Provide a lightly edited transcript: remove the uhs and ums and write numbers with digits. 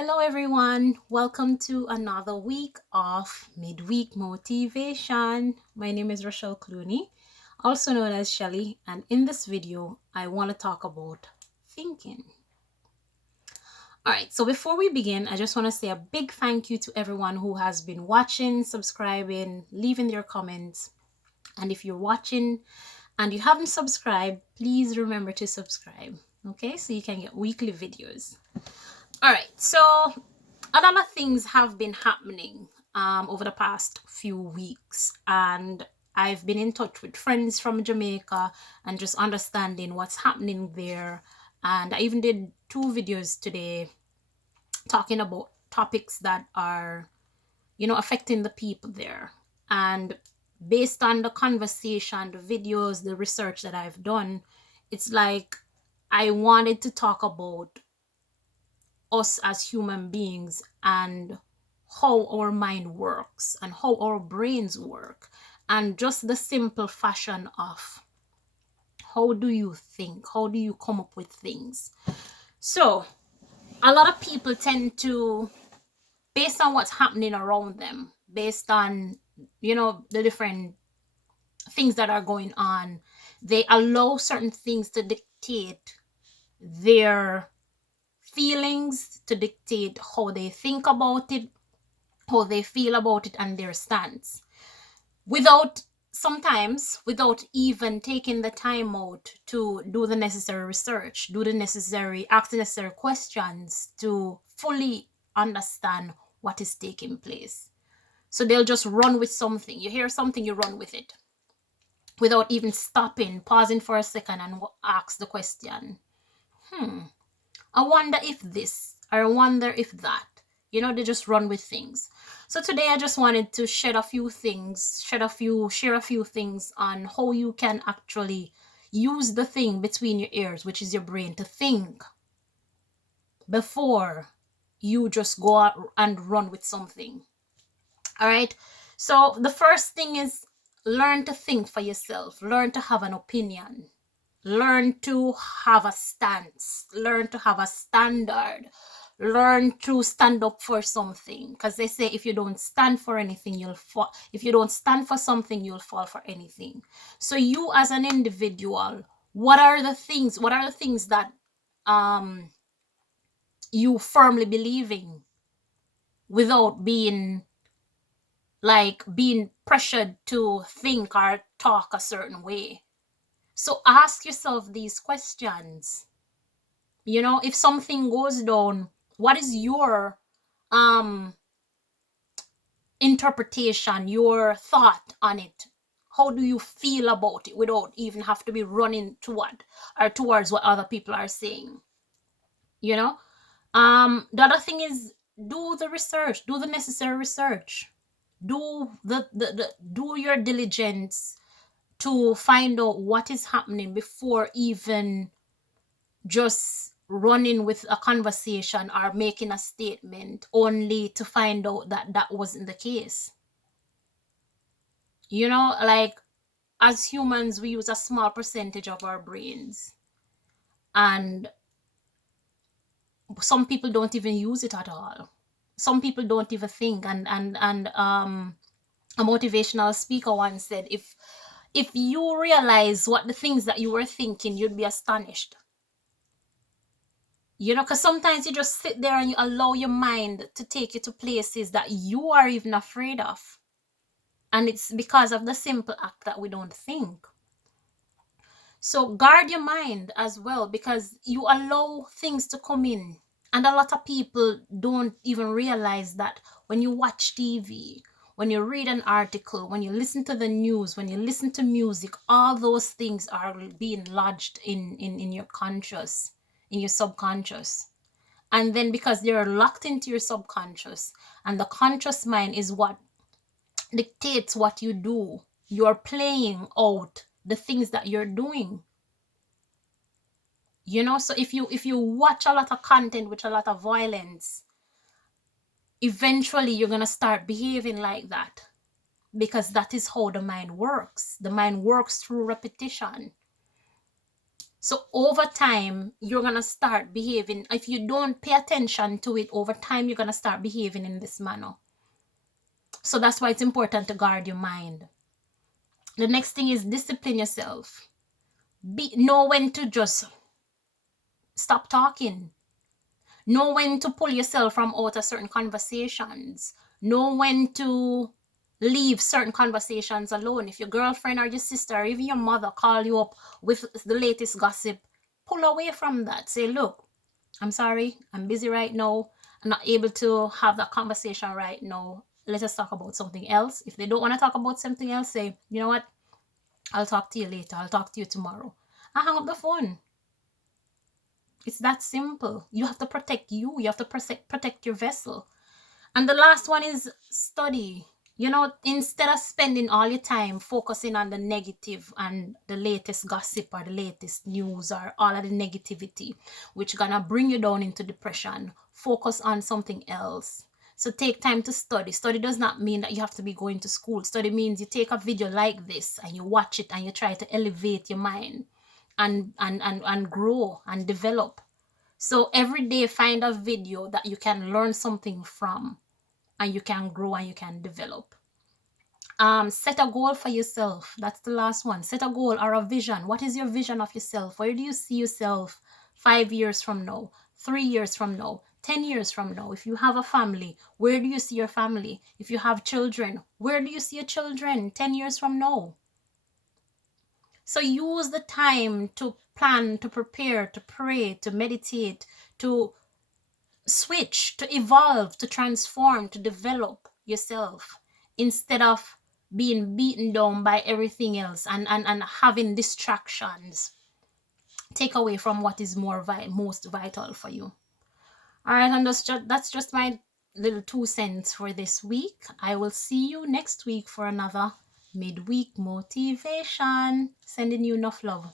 Hello, everyone. Welcome to another week of Midweek Motivation. My name is Rochelle Clunie, also known as Chelle, and in this video, I want to talk about thinking. All right, so before we begin, I just want to say a big thank you to everyone who has been watching, subscribing, leaving their comments. And if you're watching and you haven't subscribed, please remember to subscribe, okay? So you can get weekly videos. All right, so a lot of things have been happening over the past few weeks, and I've been in touch with friends from Jamaica and just understanding what's happening there. And I even did 2 videos today talking about topics that are, affecting the people there. And based on the conversation, the videos, the research that I've done, it's like I wanted to talk about us as human beings and how our mind works and how our brains work, and just the simple fashion of how do you think, how do you come up with things. So a lot of people tend to, based on what's happening around them, based on the different things that are going on, they allow certain things to dictate their feelings, to dictate how they think about it, how they feel about it, and their stance, without even taking the time out to do the necessary research, ask the necessary questions to fully understand what is taking place. So they'll just run with something. You hear something, you run with it without even stopping, pausing for a second and ask the question, I wonder if this, or I wonder if that. They just run with things. So today I just wanted to share a few things on how you can actually use the thing between your ears, which is your brain, to think before you just go out and run with something. All right. So the first thing is learn to think for yourself, learn to have an opinion. Learn to have a stance, learn to have a standard, learn to stand up for something. Because they say if you don't stand for anything, you'll fall. If you don't stand for something, you'll fall for anything. So you as an individual, what are the things that you firmly believe in without being pressured to think or talk a certain way? So ask yourself these questions. If something goes down, what is your interpretation, your thought on it? How do you feel about it without even have to be running towards what other people are saying? The other thing is, do the research, do the necessary research, do do your diligence to find out what is happening before even just running with a conversation or making a statement only to find out that that wasn't the case. Like, as humans, we use a small percentage of our brains, and some people don't even use it at all. Some people don't even think. And a motivational speaker once said, if you realize what the things that you were thinking, you'd be astonished. Because sometimes you just sit there and you allow your mind to take you to places that you are even afraid of. And it's because of the simple act that we don't think. So guard your mind as well, because you allow things to come in. And a lot of people don't even realize that when you watch TV, when you read an article, when you listen to the news, when you listen to music, all those things are being lodged in your conscious, in your subconscious. And then because they're locked into your subconscious, and the conscious mind is what dictates what you do, you're playing out the things that you're doing. So if you watch a lot of content with a lot of violence, eventually you're going to start behaving like that, because that is how the mind works. The mind works through repetition. So over time, you're going to start behaving. If you don't pay attention to it over time, you're going to start behaving in this manner. So that's why it's important to guard your mind. The next thing is discipline yourself. Know when to just stop talking. Know when to pull yourself from out of certain conversations. Know when to leave certain conversations alone. If your girlfriend or your sister or even your mother call you up with the latest gossip, pull away from that. Say, look, I'm sorry, I'm busy right now. I'm not able to have that conversation right now. Let us talk about something else. If they don't want to talk about something else, say, you know what? I'll talk to you later. I'll talk to you tomorrow. I hang up the phone. It's that simple. You have to protect you. You have to protect your vessel. And the last one is study. You know, instead of spending all your time focusing on the negative and the latest gossip or the latest news or all of the negativity, which gonna bring you down into depression, focus on something else. So take time to study. Study does not mean that you have to be going to school. Study means you take a video like this and you watch it and you try to elevate your mind and grow and develop. So every day find a video that you can learn something from and you can grow and you can develop. Set a goal for yourself. That's the last one. Set a goal or a vision. What is your vision of yourself? Where do you see yourself 5 years from now, 3 years from now, 10 years from now? If you have a family, where do you see your family? If you have children, where do you see your children 10 years from now? So use the time to plan, to prepare, to pray, to meditate, to switch, to evolve, to transform, to develop yourself instead of being beaten down by everything else and having distractions take away from what is most vital for you. All right, and that's just my little 2 cents for this week. I will see you next week for another midweek motivation. Sending you enough love.